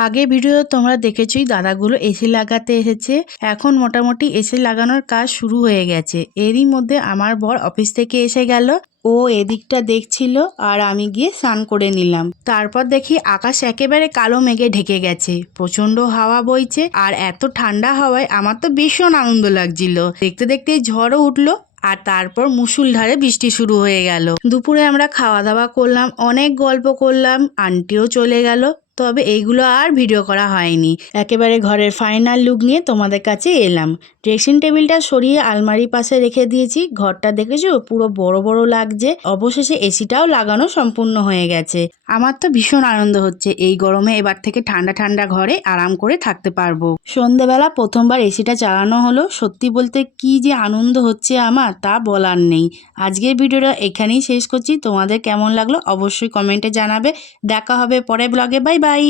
আগে ভিডিও তোমরা দেখেছই দাদাগুলো এসি লাগাতে এসেছে। এখন মোটামুটি এসি লাগানোর কাজ শুরু হয়ে গেছে। এরই মধ্যে আমার বর অফিস থেকে এসে গেল। ও এদিকটা দেখছিল আর আমি গিয়ে স্নান করে নিলাম। তারপর দেখি আকাশ একেবারে কালো মেঘে ঢেকে গেছে, প্রচন্ড হাওয়া বইছে আর এত ঠান্ডা হাওয়ায় আমার তো ভীষণ আনন্দ লাগছিল। দেখতে দেখতে ঝড়ও উঠলো আর তারপর মুষলধারে বৃষ্টি শুরু হয়ে গেল। দুপুরে আমরা খাওয়া দাওয়া করলাম, অনেক গল্প করলাম, আন্টিও চলে গেল। তবে এইগুলো আর ভিডিও করা হয়নি। একেবারে ঘরের ফাইনাল লুক নিয়ে তোমাদের কাছে এলাম। ড্রেসিং টেবিলটা সরিয়ে আলমারির পাশে রেখে দিয়েছি। ঘরটা দেখেছো পুরো বড় বড় লাগছে। অবশেষে এসিটাও লাগানো সম্পূর্ণ হয়ে গেছে। আমার তো ভীষণ আনন্দ হচ্ছে, এই গরমে এবার থেকে ঠান্ডা ঠান্ডা ঘরে আরাম করে থাকতে পারবো। সন্ধেবেলা প্রথমবার এসিটা চালানো হলো। সত্যি বলতে কি যে আনন্দ হচ্ছে আমার, তা বলার নেই। আজকের ভিডিওটা এখানেই শেষ করছি। তোমাদের কেমন লাগলো অবশ্যই কমেন্টে জানাবে। দেখা হবে পরের ব্লগে। Bye bye.